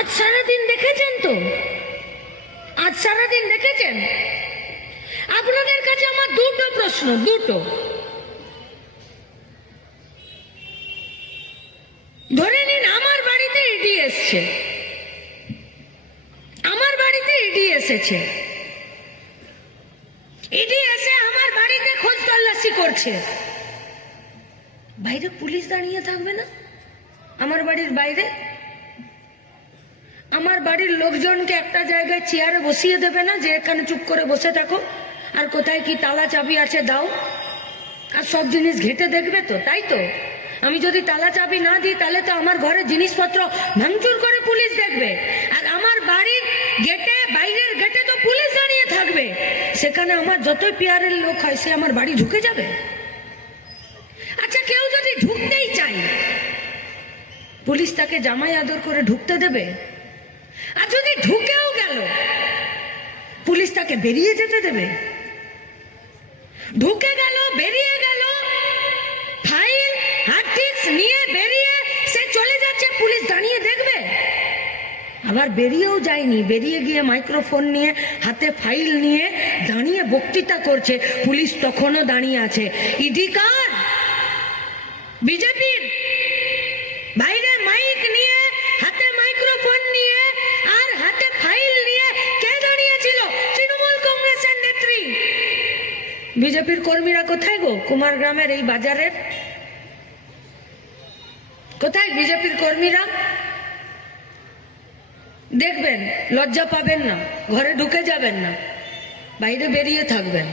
আজ সারাদিন দেখেছেন তো? আজ সারাদিন দেখেছেন? আপনাদের কাছে আমার দুটো প্রশ্ন, দুটো। ধরে নিন, আমার বাড়িতে ইডি এসছে। আমার বাড়িতে ইডি এসেছে। ইডি এসে আমার বাড়িতে খোঁজ তল্লাশি করছে। বাইরে পুলিশ দাঁড়িয়ে থাকবে না? আমার বাড়ির বাইরে? আমার বাড়ির লোকজনকে একটা জায়গায় চেয়ারে বসিয়ে দেবে না, যে এখানে চুপ করে বসে থাকো। আর কোথায় কি তালা চাবি আছে দাও। আর সব জিনিস ঘেটে দেখবে তো, তাই তো? আমি যদি তালা চাবি না দিই, তাহলে তো আমার ঘরের জিনিসপত্র ভাঙচুর করে পুলিশ দেখবে। আর আমার বাড়ির গেটে, বাইরের গেটে তো পুলিশ দাঁড়িয়ে থাকবে। সেখানে আমার যতই পেয়ারের লোক হয়, সে আমার বাড়ি ঢুকে যাবে। আচ্ছা কেউ যদি ঢুকতেই চায়, পুলিশ তাকে জামাই আদর করে ঢুকতে দেবে? আর যদি ঢুকেও গেল, পুলিশ তাকে বেরিয়ে যেতে দেবে। ঢুকে গেল, বেরিয়ে গেল, ফাইল নিয়ে বেরিয়ে সে চলে যাচ্ছে, পুলিশ দাঁড়িয়ে দেখবে। আবার বেরিয়েও যায়নি, বেরিয়ে গিয়ে মাইক্রোফোন নিয়ে, হাতে ফাইল নিয়ে দাঁড়িয়ে বক্তৃতা করছে। পুলিশ তখনও দাঁড়িয়ে আছে। ইডি কার? বিজেপির? বিজেপির কর্মীরা কোথায় গো? কুমার গ্রামের এই বাজারের? কোথায় বিজেপির কর্মীরা? দেখবেন, লজ্জা পাবেন না, ঘরে ঢুকে যাবেন না, বাইরে বেরিয়ে থাকবেন।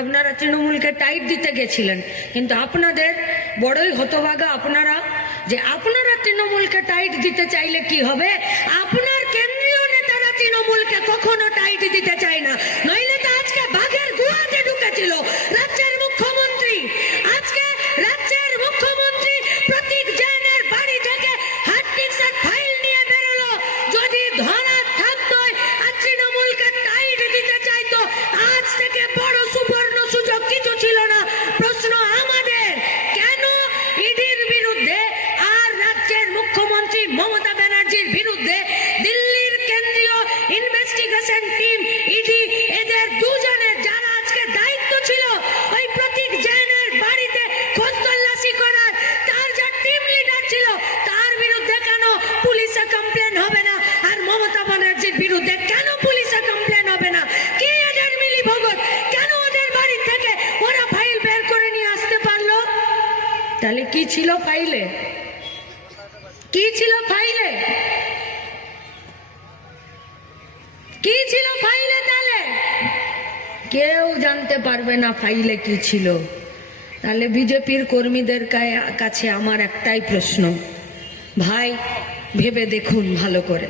আপনারা তৃণমূলকে টাইট দিতে গেছিলেন, কিন্তু আপনাদের বড়ই হতভাগা আপনারা যে আপনারা তৃণমূলকে টাইট দিতে চাইলে কি হবে? আপনার কেন্দ্রীয় নেতারা তৃণমূলকে কখনো টাইট দিতে চায় না, নইলে গুহাতে ঢুকেছিল রাজ্যের তাহলে কি ছিল ফাইলে? কি ছিল ফাইলে? কি ছিল ফাইলে তাহলে? কেউ জানতে পারবে না ফাইলে কি ছিল। তাহলে বিজেপির কর্মীদের কাছে আমার একটাই প্রশ্ন। ভাই, ভেবে দেখুন ভালো করে।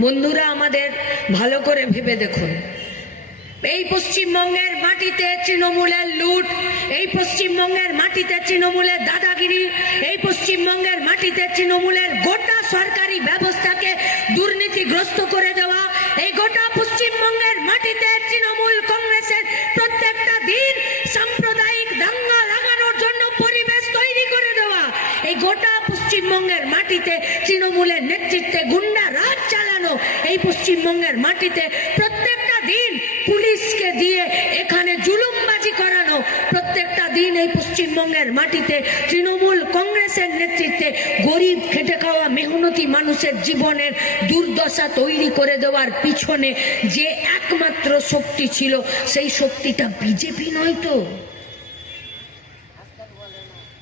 বন্ধুরা আমাদের ভালো করে ভেবে দেখুন। এই পশ্চিমবঙ্গের মাটিতে তৃণমূলের লুট, এই পশ্চিমবঙ্গের মাটিতে তৃণমূলের দাদাগিরি, এই পশ্চিমবঙ্গের মাটিতে তৃণমূলের গোটা সরকারি ব্যবস্থাকে দুর্নীতিগ্রস্ত করে দেওয়া, এই গোটা পশ্চিমবঙ্গের মাটিতে তৃণমূল কংগ্রেসের প্রত্যেকটা দিন সাম্প্রদায়িক দাঙ্গা লাগানোর জন্য পরিবেশ তৈরি করে দেওয়া, এই গোটা পশ্চিমবঙ্গের মাটিতে তৃণমূলের নেতৃত্বে গুন্ডা রাজ চালানো, এই পশ্চিমবঙ্গের মাটিতে এই পশ্চিমবঙ্গের মাটিতে তৃণমূল কংগ্রেসের নেতৃত্বে গরিব খেটে খাওয়া মেহনতি মানুষের জীবনের দুর্দশা তৈরি করে দেওয়ার পিছনে যে একমাত্র শক্তি ছিল, সেই শক্তিটা বিজেপি নয় তো।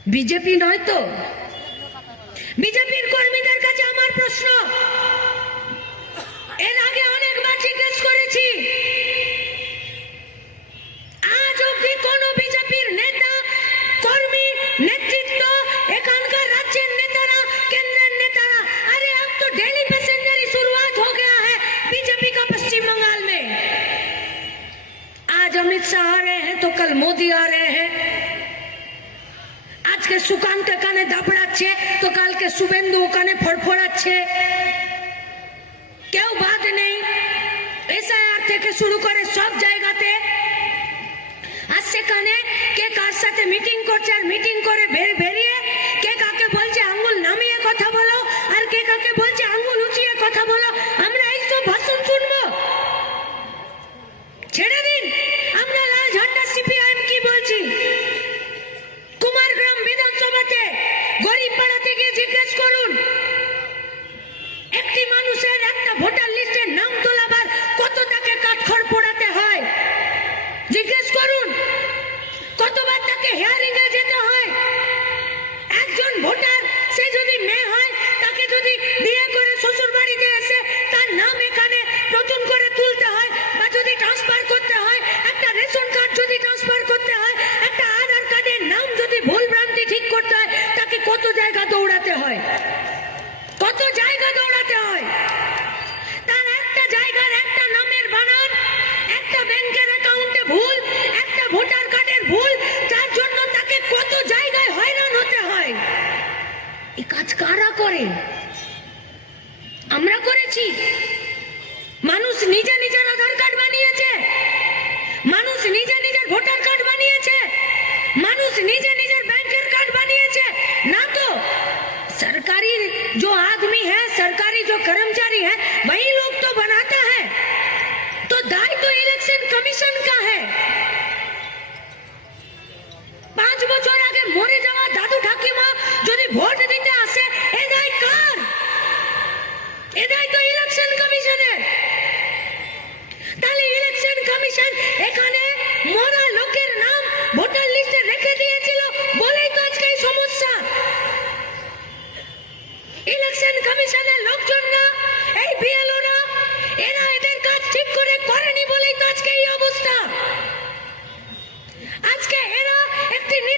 বিজেপি নয় তো। বিজেপির কর্মীদের কাছে আমার প্রশ্ন आज अमित शाह आ रहे हैं तो कल मोदी आ रहे हैं আজকে সুকান্ত এখানে দাপড়াচ্ছে তো কালকে শুভেন্দু ওখানে ফড়ফড়াচ্ছে কেউ বাদ নেই এসআইআর থেকে শুরু করে সব জায়গাতে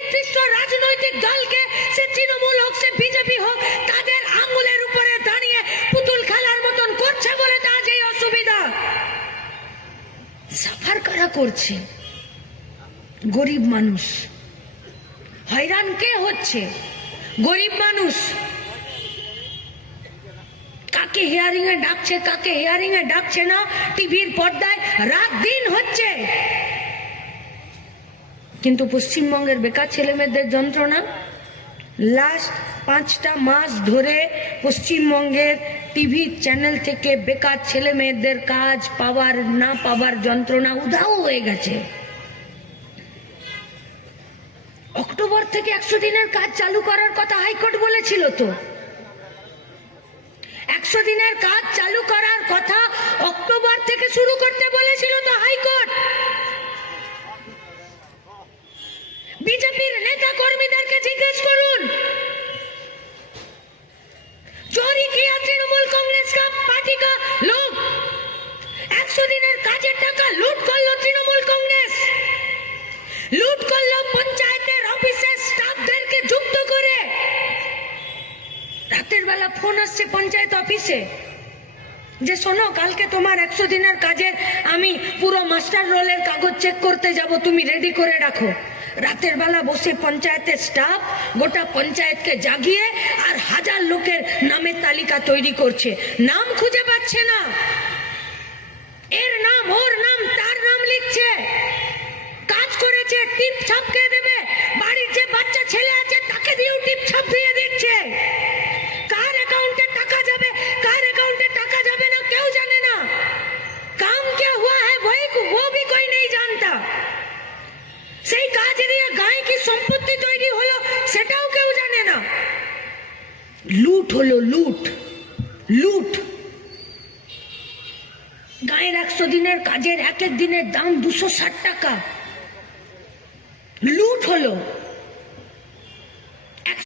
নির্দিষ্ট রাজনৈতিক দলকে সে তৃণমূল হোক, সে বিজেপি হোক, তাদের আঙুলের উপরে দাঁড়িয়ে পুতুল খেলার মতন করছে বলে তো আজ অসুবিধা। সাফার কারা করছে? গরিব মানুষ। হয়রান কে হচ্ছে? গরিব মানুষ। কাকে হিয়ারিং এ ডাকছে, কাকে হিয়ারিং এ ডাকছে না? টিভির পর্দায় রাত দিন হচ্ছে। কিন্তু পশ্চিমবঙ্গের বেকার ছেলে মেয়েদের যন্ত্রণা। লাস্ট পাঁচটা মাস ধরে পশ্চিমবঙ্গের টিভি চ্যানেল থেকে বেকার ছেলে মেয়েদের কাজ পাওয়ার, না পাওয়ার যন্ত্রণা উধাও হয়ে গেছে। অক্টোবর থেকে একশো দিনের কাজ চালু করার কথা হাইকোর্ট বলেছিল তো। একশো দিনের কাজ একশো দিনের কাজের টাকা লুট করল তৃণমূল কংগ্রেস। লুট করল পঞ্চায়েতের অফিসের স্টাফদেরকে যুক্ত করে। রাতের বেলা ফোন আসছে পঞ্চায়েত অফিসে যে, শোনো, কালকে তোমার একশো দিনের কাজের আমি পুরো মাস্টার রোলের কাগজ চেক করতে যাব, তুমি রেডি করে রাখো। রাতের বেলা বসে পঞ্চায়েতের স্টাফ গোটা পঞ্চায়েতকে জাগিয়ে আর হাজার লোকের নামের তালিকা তৈরি করছে। নাম খুঁজে পাচ্ছে না। এর নাম, ওর নাম, তার নাম লিখছে। কাজ করেছে, টিপ ছাপকে দেবে। বাড়ির যে বাচ্চা ছেলে আছে, তাকে দিয়েও টিপ ছাপ দিয়ে দিচ্ছে। কার অ্যাকাউন্টে টাকা যাবে, কার অ্যাকাউন্টে টাকা যাবে না, কেউ জানে না। কাম কে হুয়া হ্যাঁ ভয় ও ভি কই নেই জানতা। সেই কাজ দিয়ে গায়ে কি সম্পত্তি তৈরি হলো, সেটাও কেউ জানে না। লুট হলো, লুট। লুট। গায়ের একশো দিনের কাজের এক এক দিনের দাম দুশো ষাট টাকা। লুট হলো।